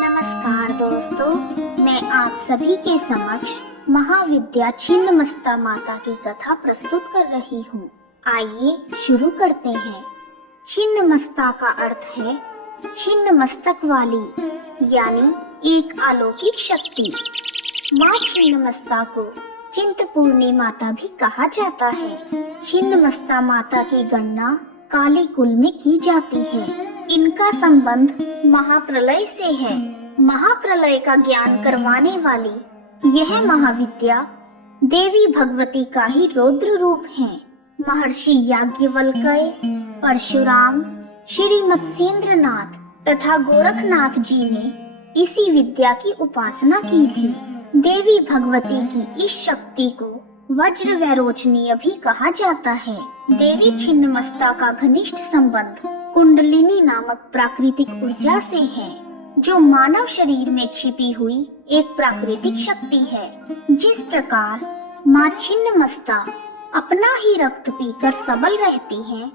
नमस्कार दोस्तों, मैं आप सभी के समक्ष महाविद्या छिन्नमस्ता माता की कथा प्रस्तुत कर रही हूँ। आइए शुरू करते हैं। छिन्नमस्ता का अर्थ है छिन्न मस्तक वाली, यानी एक अलौकिक शक्ति। माँ छिन्नमस्ता को चिंतपूर्णी माता भी कहा जाता है। छिन्नमस्ता माता की गणना काली कुल में की जाती है। इनका संबंध महाप्रलय से है। महाप्रलय का ज्ञान करवाने वाली यह महाविद्या देवी भगवती का ही रौद्र रूप है। महर्षि याज्ञवल्क्य, परशुराम, श्री मत्स्येंद्रनाथ तथा गोरखनाथ जी ने इसी विद्या की उपासना की थी। देवी भगवती की इस शक्ति को वज्र वैरोचनीय भी कहा जाता है। देवी छिन्नमस्ता का घनिष्ठ संबंध कुंडलिनी नामक प्राकृतिक ऊर्जा से है, जो मानव शरीर में छिपी हुई एक प्राकृतिक शक्ति है। जिस प्रकार माँ छिन्नमस्ता अपना ही रक्त पीकर सबल रहती है,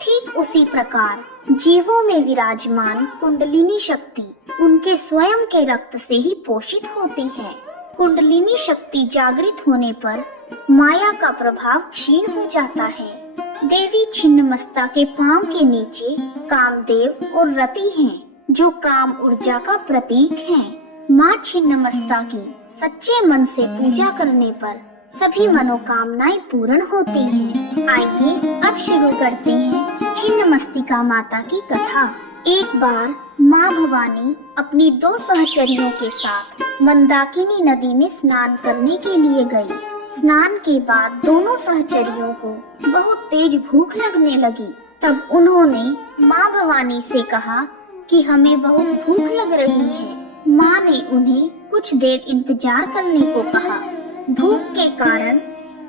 ठीक उसी प्रकार जीवों में विराजमान कुंडलिनी शक्ति उनके स्वयं के रक्त से ही पोषित होती है। कुंडलिनी शक्ति जागृत होने पर माया का प्रभाव क्षीण हो जाता है। देवी छिन्नमस्ता के पांव के नीचे कामदेव और रति हैं, जो काम ऊर्जा का प्रतीक हैं। माँ छिन्नमस्ता की सच्चे मन से पूजा करने पर सभी मनोकामनाएं पूर्ण होती हैं। आइए अब शुरू करते हैं छिन्नमस्तिका माता की कथा। एक बार माँ भवानी अपनी 2 सहचरियों के साथ मंदाकिनी नदी में स्नान करने के लिए गई। स्नान के बाद दोनों सहचरियों को बहुत तेज भूख लगने लगी। तब उन्होंने माँ भवानी से कहा कि हमें बहुत भूख लग रही है। माँ ने उन्हें कुछ देर इंतजार करने को कहा। भूख के कारण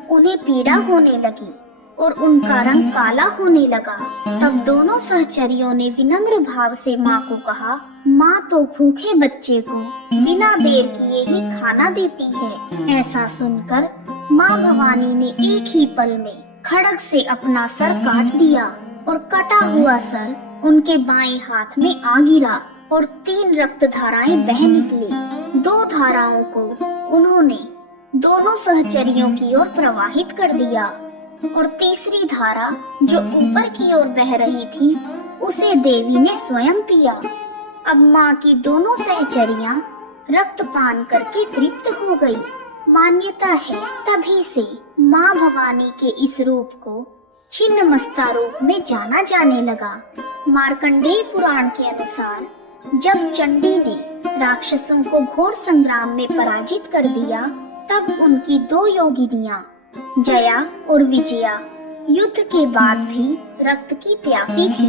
उन्हें पीड़ा होने लगी और उनका रंग काला होने लगा। तब दोनों सहचरियों ने विनम्र भाव से माँ को कहा, माँ तो भूखे बच्चे को बिना देर किए ही खाना देती है। ऐसा सुनकर माँ भवानी ने एक ही पल में खड्ग से अपना सर काट दिया और कटा हुआ सर उनके बाएं हाथ में आ गिरा और 3 रक्त धाराएं बह निकली। 2 धाराओं को उन्होंने दोनों सहचरियों की ओर प्रवाहित कर दिया और तीसरी धारा जो ऊपर की ओर बह रही थी, उसे देवी ने स्वयं पिया। अब माँ की दोनों सहचरियां रक्तपान करके तृप्त हो गई। मान्यता है तभी से माँ भवानी के इस रूप को छिन्नमस्ता रूप में जाना जाने लगा। मार्कंडेय पुराण के अनुसार जब चंडी ने राक्षसों को घोर संग्राम में पराजित कर दिया, तब उनकी 2 योगिनियां जया और विजया युद्ध के बाद भी रक्त की प्यासी थी।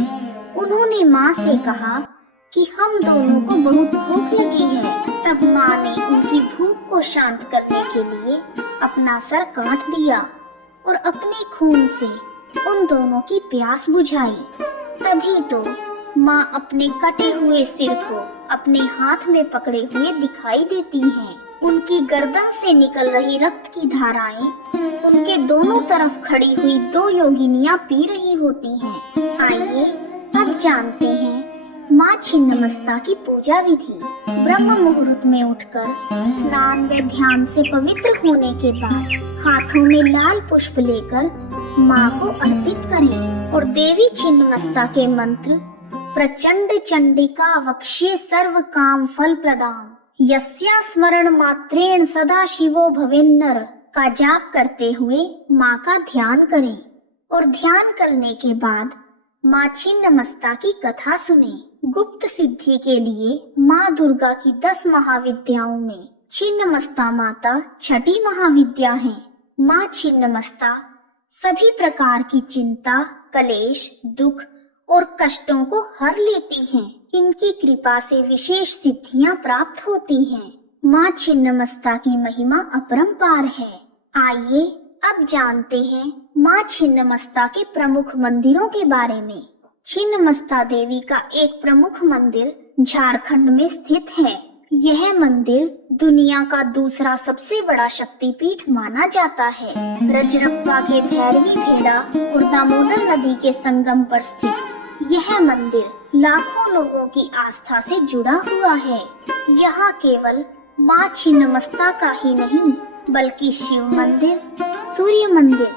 उन्होंने माँ से कहा कि हम दोनों को बहुत भूख लगी है। तब माँ ने उनकी भूख को शांत करने के लिए अपना सर काट दिया और अपने खून से उन दोनों की प्यास बुझाई। तभी तो माँ अपने कटे हुए सिर को अपने हाथ में पकड़े हुए दिखाई देती हैं। उनकी गर्दन से निकल रही रक्त की धाराएं उनके दोनों तरफ खड़ी हुई 2 योगिनियां पी रही होती हैं। आइए अब जानते हैं माँ छिन्नमस्ता की पूजा विधि। ब्रह्म मुहूर्त में उठकर स्नान व ध्यान से पवित्र होने के बाद हाथों में लाल पुष्प लेकर माँ को अर्पित करें और देवी छिन्नमस्ता के मंत्र प्रचंड चंडिका वक्ष्ये सर्व काम फल प्रदाम यस्या स्मरण मात्रेण सदा शिवो भवेन्नर का जाप करते हुए माँ का ध्यान करें और ध्यान करने के बाद माँ छिन्नमस्ता की कथा सुने। गुप्त सिद्धि के लिए माँ दुर्गा की 10 महाविद्याओं में छिन्नमस्ता माता छठी महाविद्या है। माँ छिन्नमस्ता सभी प्रकार की चिंता, कलेश, दुख और कष्टों को हर लेती हैं। इनकी कृपा से विशेष सिद्धियां प्राप्त होती हैं। माँ छिन्नमस्ता की महिमा अपरंपार है। आइए अब जानते हैं माँ छिन्नमस्ता के प्रमुख मंदिरों के बारे में। छिन्नमस्ता देवी का एक प्रमुख मंदिर झारखंड में स्थित है। यह मंदिर दुनिया का दूसरा सबसे बड़ा शक्तिपीठ माना जाता है। रजरप्पा के भैरवी भेड़ा और दामोदर नदी के संगम पर स्थित यह मंदिर लाखों लोगों की आस्था से जुड़ा हुआ है। यहाँ केवल माँ छिन्नमस्ता का ही नहीं बल्कि शिव मंदिर, सूर्य मंदिर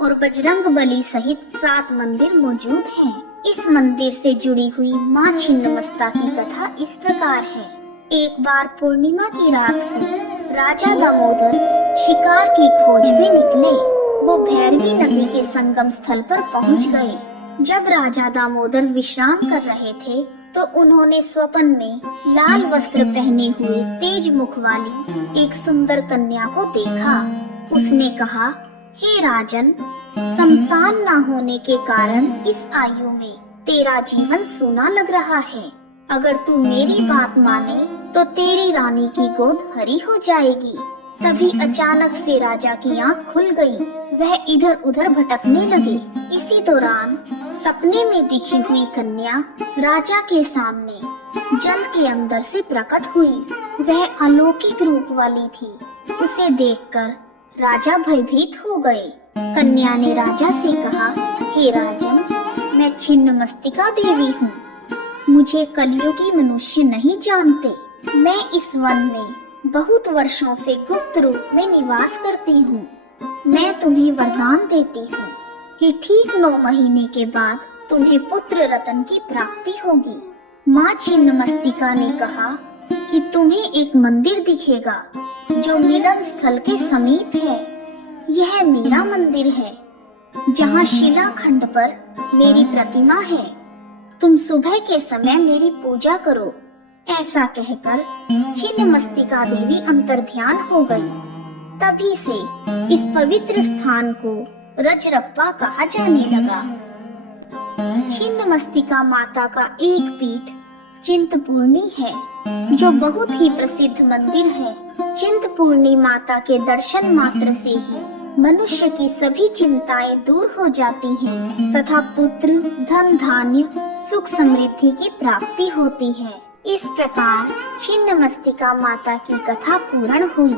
और बजरंग बली सहित 7 मंदिर मौजूद हैं। इस मंदिर से जुड़ी हुई माँ छिन्नमस्ता की कथा इस प्रकार है। एक बार पूर्णिमा की रात को राजा दामोदर शिकार की खोज में निकले। वो भैरवी नदी के संगम स्थल पर पहुंच गए। जब राजा दामोदर विश्राम कर रहे थे तो उन्होंने स्वप्न में लाल वस्त्र पहने हुए तेज मुख वाली एक सुंदर कन्या को देखा। उसने कहा, हे राजन, संतान न होने के कारण इस आयु में तेरा जीवन सूना लग रहा है। अगर तू मेरी बात माने तो तेरी रानी की गोद हरी हो जाएगी। तभी अचानक से राजा की आंख खुल गई। वह इधर उधर भटकने लगे। इसी दौरान सपने में दिखी हुई कन्या राजा के सामने जल के अंदर से प्रकट हुई। वह अलौकिक रूप वाली थी। उसे देखकर राजा भयभीत हो गए। कन्या ने राजा से कहा, हे राजन, मैं छिन्नमस्तिका देवी हूँ। मुझे कलियुगी मनुष्य नहीं जानते। मैं इस वन में बहुत वर्षों से गुप्त रूप में निवास करती हूँ। मैं तुम्हें वरदान देती हूँ कि ठीक 9 महीने के बाद तुम्हें पुत्र रतन की प्राप्ति होगी। माँ छिन्नमस्तिका ने कहा कि तुम्हें एक मंदिर दिखेगा जो मिलन स्थल के समीप है। यह मेरा मंदिर है जहाँ शिलाखंड पर मेरी प्रतिमा है। तुम सुबह के समय मेरी पूजा करो। ऐसा कहकर छिन्नमस्तिका देवी अंतर्ध्यान हो गई। तभी से इस पवित्र स्थान को रजरप्पा कहा जाने लगा। छिन्नमस्तिका माता का एक पीठ चिंतपूर्णी है जो बहुत ही प्रसिद्ध मंदिर है। चिंतपूर्णी माता के दर्शन मात्र से ही मनुष्य की सभी चिंताएं दूर हो जाती हैं तथा पुत्र, धन, धान्य, सुख, समृद्धि की प्राप्ति होती है। इस प्रकार छिन्नमस्तिका माता की कथा पूर्ण हुई।